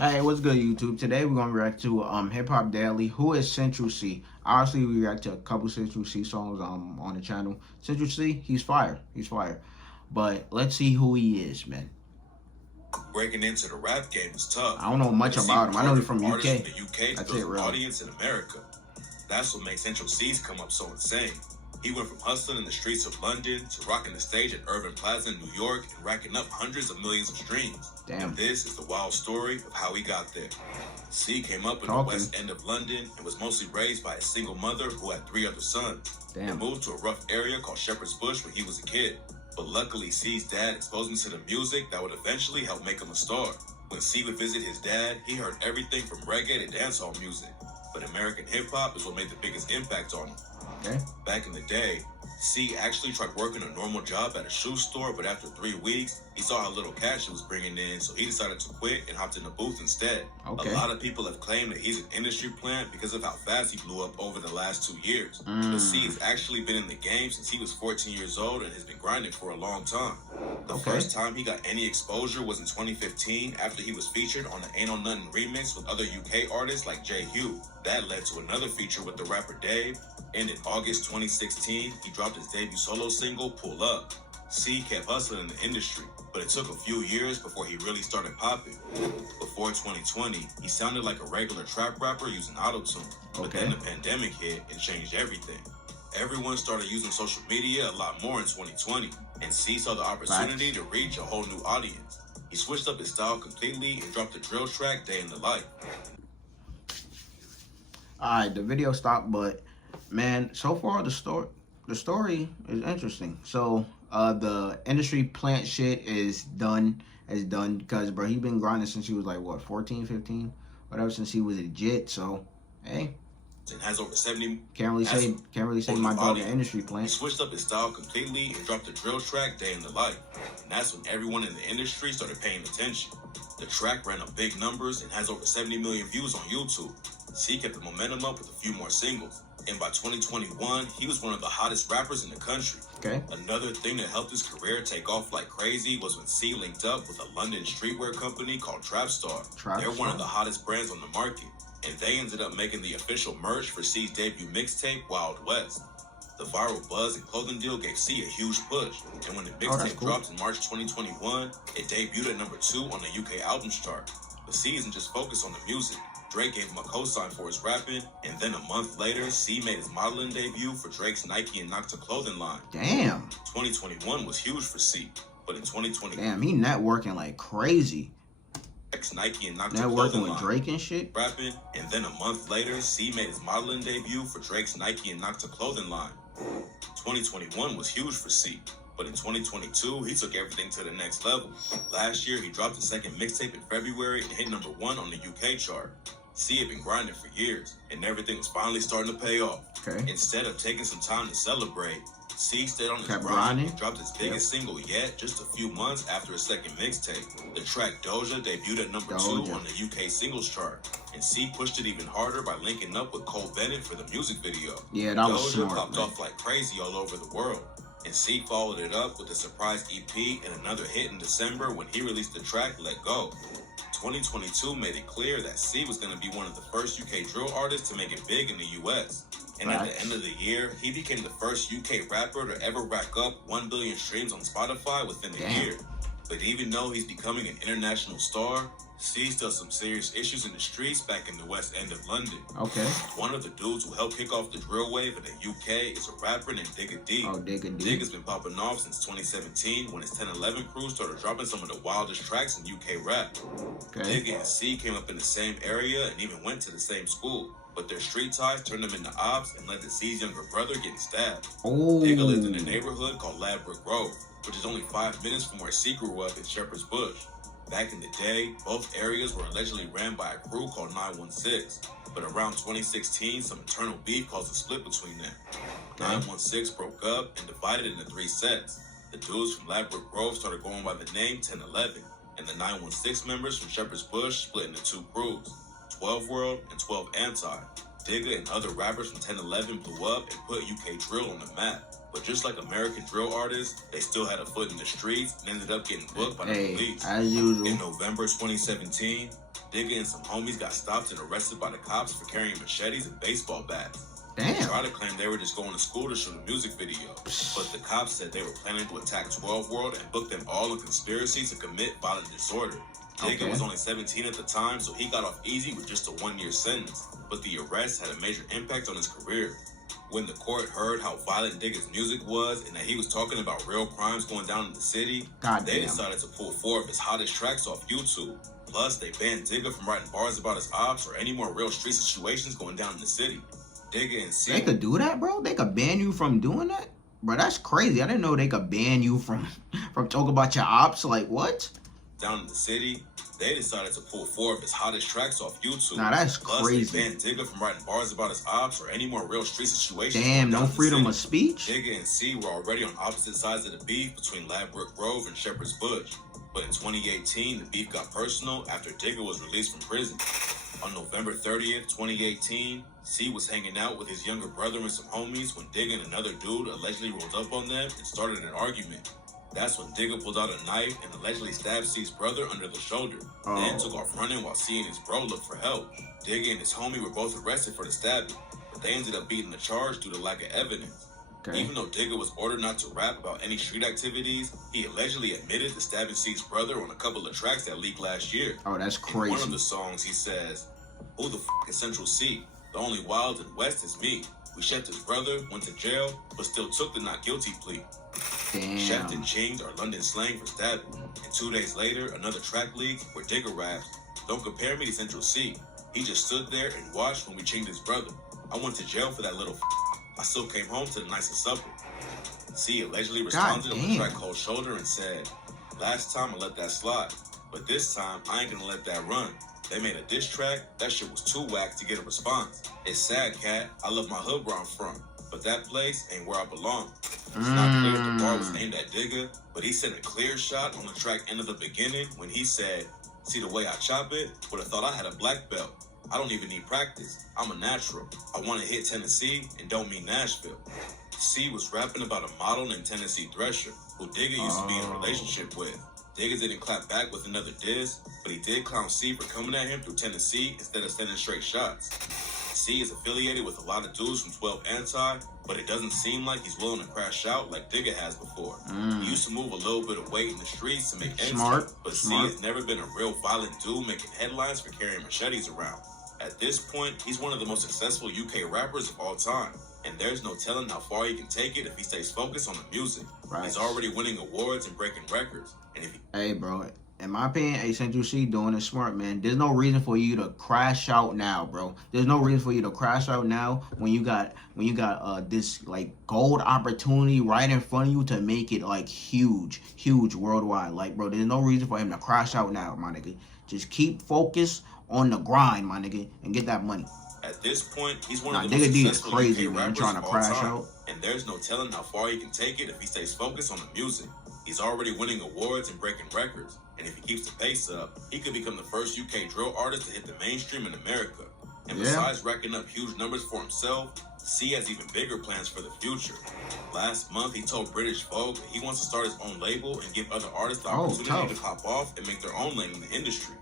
Hey, what's good, YouTube? Today we're gonna react to Hip Hop Daily. Who is Central Cee? Obviously, we react to a couple Central Cee songs on the channel. Central Cee, he's fire. He's fire. But let's see who he is, man. Breaking into the rap game is tough. I don't know much about him. I know he's from UK. The UK That's builds it, an really. audience in America. That's what makes Central Cee's come up so insane. He went from hustling in the streets of London to rocking the stage at Irving Plaza in New York and racking up hundreds of millions of streams. Damn. And this is the wild story of how he got there. Cee came up in the West End of London and was mostly raised by a single mother who had 3 other sons. Damn. He moved to a rough area called Shepherd's Bush when he was a kid. But luckily, Cee's dad exposed him to the music that would eventually help make him a star. When Cee would visit his dad, he heard everything from reggae to dancehall music. But American hip-hop is what made the biggest impact on him. Okay. Back in the day, Cee actually tried working a normal job at a shoe store, but after 3 weeks, he saw how little cash he was bringing in, so he decided to quit and hopped in the booth instead. Okay. A lot of people have claimed that he's an industry plant because of how fast he blew up over the last 2 years. But Cee has actually been in the game since he was 14 years old and has been grinding for a long time. The first time he got any exposure was in 2015 after he was featured on the Ain't No Nothing remix with other UK artists like J. Hugh. That led to another feature with the rapper Dave, and in August 2016, he dropped his debut solo single, Pull Up. Cee kept hustling in the industry, but it took a few years before he really started popping. Before 2020, he sounded like a regular trap rapper using auto-tune, but then the pandemic hit and changed everything. Everyone started using social media a lot more in 2020, and Cee saw the opportunity to reach a whole new audience. He switched up his style completely and dropped the drill track Day in the Life. Alright, the video stopped, but man, so far the story is interesting. So the industry plant shit is done. Because bro, he been grinding since he was like what, 14, 15, whatever, since he was legit. So hey, and has over 70. Can't really say my dog an industry plant. He switched up his style completely and dropped the drill track Day in the Life. And that's when everyone in the industry started paying attention. The track ran up big numbers and has over 70 million views on YouTube. Cee kept the momentum up with a few more singles. And by 2021, he was one of the hottest rappers in the country. Okay. Another thing that helped his career take off like crazy was when Cee linked up with a London streetwear company called Trapstar. They're one of the hottest brands on the market, and they ended up making the official merch for Cee's debut mixtape, Wild West. The viral buzz and clothing deal gave Cee a huge push, and when the mixtape dropped in March 2021, it debuted at #2 on the UK albums chart. But Cee isn't just focused on the music. Drake gave him a co-sign for his rapping, and then a month later, Cee made his modeling debut for Drake's Nike and Nocta clothing line. Damn. 2021 was huge for Cee, but in 2020, damn, he networking like crazy. Nike and Nocta networking with Drake and shit. Rapping, and then a month later, Cee made his modeling debut for Drake's Nike and Nocta clothing line. 2021 was huge for Cee, but in 2022, he took everything to the next level. Last year, he dropped his second mixtape in February and hit #1 on the UK chart. Cee had been grinding for years, and everything was finally starting to pay off. Instead of taking some time to celebrate, Cee stayed on his grind and dropped his biggest single yet just a few months after his second mixtape. The track Doja debuted at #2 on the UK singles chart, and Cee pushed it even harder by linking up with Cole Bennett for the music video. Yeah, that was Doja smart, popped off like crazy all over the world, and Cee followed it up with a surprise EP and another hit in December when he released the track Let Go. 2022 made it clear that Cee was going to be one of the first UK drill artists to make it big in the US. And at the end of the year, he became the first UK rapper to ever rack up 1 billion streams on Spotify within a year. But even though he's becoming an international star, Cee still has some serious issues in the streets back in the West End of London. One of the dudes who helped kick off the drill wave in the UK is a rapper named Digga D. Digga's been popping off since 2017 when his 1011 crew started dropping some of the wildest tracks in UK rap. Digga and Cee came up in the same area and even went to the same school. But their street ties turned them into ops and led to Cee's younger brother getting stabbed. Digga lived in a neighborhood called Ladbroke Grove, which is only 5 minutes from where Cee grew up in Shepherd's Bush. Back in the day, both areas were allegedly ran by a crew called 916, but around 2016, some internal beef caused a split between them. 916 broke up and divided into 3 sets. The dudes from Ladbroke Grove started going by the name 1011, and the 916 members from Shepherd's Bush split into 2 crews, 12 World and 12 Anti. Digga and other rappers from 1011 blew up and put UK drill on the map. But just like American drill artists, they still had a foot in the streets and ended up getting booked by the police. As usual. In November 2017, Digga and some homies got stopped and arrested by the cops for carrying machetes and baseball bats. Damn. They tried to claim they were just going to school to shoot a music video, but the cops said they were planning to attack 12 World and book them all in conspiracy to commit violent disorder. Digga was only 17 at the time, so he got off easy with just a 1-year sentence, but the arrest had a major impact on his career. When the court heard how violent Digga's music was and that he was talking about real crimes going down in the city, they decided to pull 4 of his hottest tracks off YouTube. Plus, they banned Digga from writing bars about his ops or any more real street situations going down in the city. Digga and Cee... They could do that, bro? They could ban you from doing that? Bro, that's crazy. I didn't know they could ban you from talking about your ops. Like, what? Down in the city, they decided to pull 4 of his hottest tracks off YouTube. Nah, that's Plus, crazy. They banned Digga from writing bars about his ops or any more real street situations. Damn, no freedom of speech? Digga and Cee were already on opposite sides of the beef between Ladbroke Grove and Shepherd's Bush. But in 2018, the beef got personal after Digga was released from prison. On November 30th, 2018, Cee was hanging out with his younger brother and some homies when Digga and another dude allegedly rolled up on them and started an argument. That's when Digga pulled out a knife and allegedly stabbed Cee's brother under the shoulder, then took off running while Cee and his bro looked for help. Digga and his homie were both arrested for the stabbing, but they ended up beating the charge due to lack of evidence. Even though Digga was ordered not to rap about any street activities, he allegedly admitted to stabbing Cee's brother on a couple of tracks that leaked last year. Oh, that's crazy. In one of the songs, he says, "Who the f*** is Central Cee? The only wild in West is me. We shot his brother, went to jail, but still took the not guilty plea." Damn. Chef and chinged are London slang for stabbing. And 2 days later, another track leaked where Digga raps, "Don't compare me to Central Cee. He just stood there and watched when we chinged his brother. I went to jail for that little f***. I still came home to the nicest supper." Cee allegedly responded on the track Cold Shoulder and said, "Last time I let that slide, but this time I ain't gonna let that run. They made a diss track, that shit was too whack to get a response. It's sad, cat, I love my hood where I'm from, but that place ain't where I belong." It's not clear if the bar was aimed at Digga, but he sent a clear shot on the track end of the beginning when he said, "See the way I chop it? Would've thought I had a black belt. I don't even need practice. I'm a natural. I want to hit Tennessee and don't mean Nashville." Cee was rapping about a model named Tennessee Thresher, who Digga used to be in a relationship with. Digga didn't clap back with another diss, but he did clown Cee for coming at him through Tennessee instead of sending straight shots. Cee is affiliated with a lot of dudes from 12 Anti, but it doesn't seem like he's willing to crash out like Digga has before. He used to move a little bit of weight in the streets to make ends meet, but Cee has never been a real violent dude making headlines for carrying machetes around. At this point, he's one of the most successful UK rappers of all time, and there's no telling how far he can take it if he stays focused on the music. He's already winning awards and breaking records. And if Hey, bro, in my opinion, Is Central Cee doing it smart, man. There's no reason for you to crash out now, bro. There's no reason for you to crash out now when you got this like gold opportunity right in front of you to make it like huge worldwide. Like, bro, there's no reason for him to crash out now, my nigga. Just keep focused on the grind, my nigga, and get that money. At this point, he's one of the most successful UK rappers of all time, and there's no telling how far he can take it if he stays focused on the music. He's already winning awards and breaking records, and if he keeps the pace up, he could become the first UK drill artist to hit the mainstream in America. And besides racking up huge numbers for himself, Cee has even bigger plans for the future. Last month, he told British Vogue that he wants to start his own label and give other artists the opportunity to pop off and make their own lane in the industry.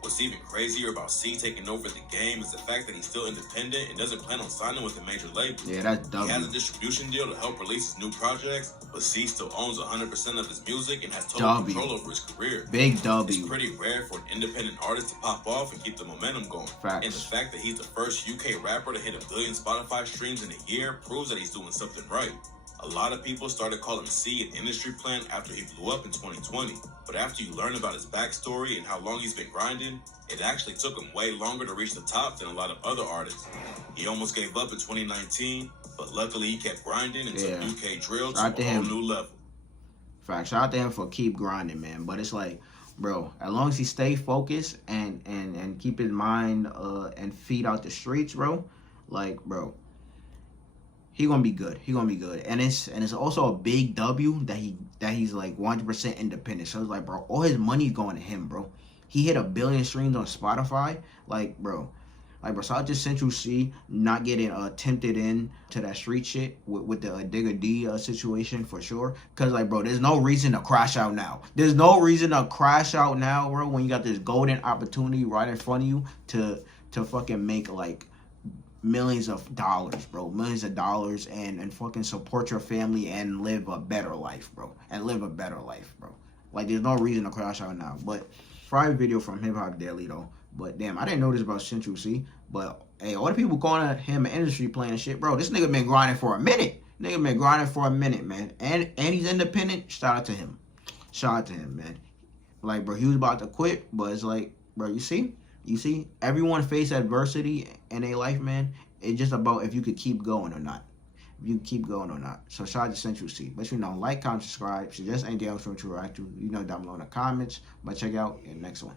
What's even crazier about Cee taking over the game is the fact that he's still independent and doesn't plan on signing with a major label. Yeah, that's dumb. He has a distribution deal to help release his new projects, but Cee still owns 100% of his music and has total control over his career. Big W. It's pretty rare for an independent artist to pop off and keep the momentum going. Facts. And the fact that he's the first UK rapper to hit 1 billion Spotify streams in a year proves that he's doing something right. A lot of people started calling Cee an industry plant after he blew up in 2020. But after you learn about his backstory and how long he's been grinding, it actually took him way longer to reach the top than a lot of other artists. He almost gave up in 2019, but luckily he kept grinding and took UK drill to a whole new level. Facts. Shout out to him for keep grinding, man. But it's like, bro, as long as he stay focused and keep his mind and feet out the streets, bro, like, bro, he gonna be good. He gonna be good. And it's also a big W that he's like 100% independent. So it's like, bro, all his money's going to him, bro. He hit 1 billion streams on Spotify. Like, bro, Like, bro, shout out to Central Cee not getting tempted in to that street shit with the Digga D situation for sure. Cause like, bro, there's no reason to crash out now. There's no reason to crash out now, bro, when you got this golden opportunity right in front of you to fucking make like millions of dollars, bro, millions of dollars, and fucking support your family and live a better life, bro, Like, there's no reason to crash out now. But private video from Hip Hop Daily though. But damn, I didn't know this about Central Cee. But hey, all the people calling at him an industry playing shit, bro. This nigga been grinding for a minute. Man. And he's independent. Shout out to him. Man. Like, bro, he was about to quit, but it's like, bro, you see, everyone face adversity in their life, man. It's just about if you could keep going or not. So shout out to Central Cee. But like, comment, subscribe. Suggest anything else from to react to. Down below in the comments. But check out the next one.